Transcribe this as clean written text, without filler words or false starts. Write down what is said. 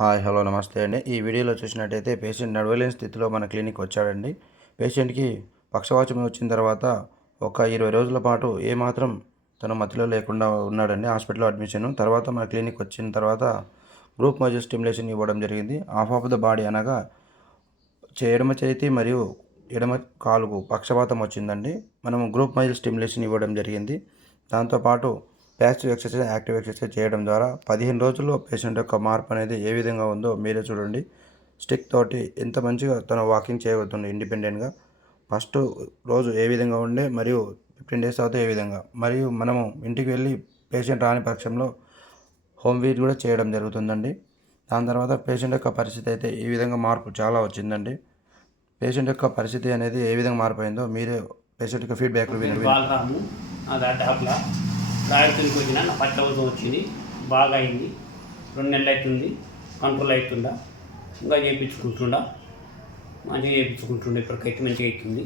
Hi hello నమస్తే అండి. ఈ వీడియోలో చూసినట్టయితే పేషెంట్ నడవలేని స్థితిలో మన క్లినిక్ వచ్చాడండి. పేషెంట్కి పక్షవాతం వచ్చిన తర్వాత ఒక 20 రోజుల పాటు ఏమాత్రం తన మతిలో లేకుండా ఉన్నాడండి. హాస్పిటల్లో అడ్మిషన్ తర్వాత మన క్లినిక్ వచ్చిన తర్వాత గ్రూప్ మజిల్ స్టిమ్యులేషన్ ఇవ్వడం జరిగింది. హాఫ్ ఆఫ్ ద బాడీ అనగా ఎడమ చేతి మరియు ఎడమ కాలుకు పక్షవాతం వచ్చిందండి. మనము గ్రూప్ మజిల్ స్టిమ్యులేషన్ ఇవ్వడం జరిగింది. దాంతోపాటు ప్యాసివ్ ఎక్సర్సైజ్, యాక్టివ్ ఎక్సర్సైజ్ చేయడం ద్వారా 15 రోజుల్లో పేషెంట్ యొక్క మార్పు అనేది ఏ విధంగా ఉందో మీరే చూడండి. స్టిక్ తోటి ఎంత మంచిగా తను వాకింగ్ చేయగలుగుతుంది ఇండిపెండెంట్గా. ఫస్ట్ రోజు ఏ విధంగా ఉండే మరియు 15 డేస్ తర్వాత ఏ విధంగా, మరియు మనము ఇంటికి వెళ్ళి పేషెంట్ రాని పక్షంలో హోమ్ విజిట్ కూడా చేయడం జరుగుతుందండి. దాని తర్వాత పేషెంట్ యొక్క పరిస్థితి అయితే ఈ విధంగా మార్పు చాలా వచ్చిందండి. పేషెంట్ యొక్క పరిస్థితి అనేది ఏ విధంగా మారిపోయిందో మీరే పేషెంట్ యొక్క ఫీడ్బ్యాక్లు వినండి. రాయలసీమకి వచ్చిన నా పచ్చవతం వచ్చింది, బాగా అయింది. 2 నెలలు అవుతుంది, కంట్రోల్ అవుతుందా, ఇంకా చేయించుకుంటుండా, మంచిగా చేయించుకుంటుండే, ఇప్పటికైతే మంచిగా అవుతుంది.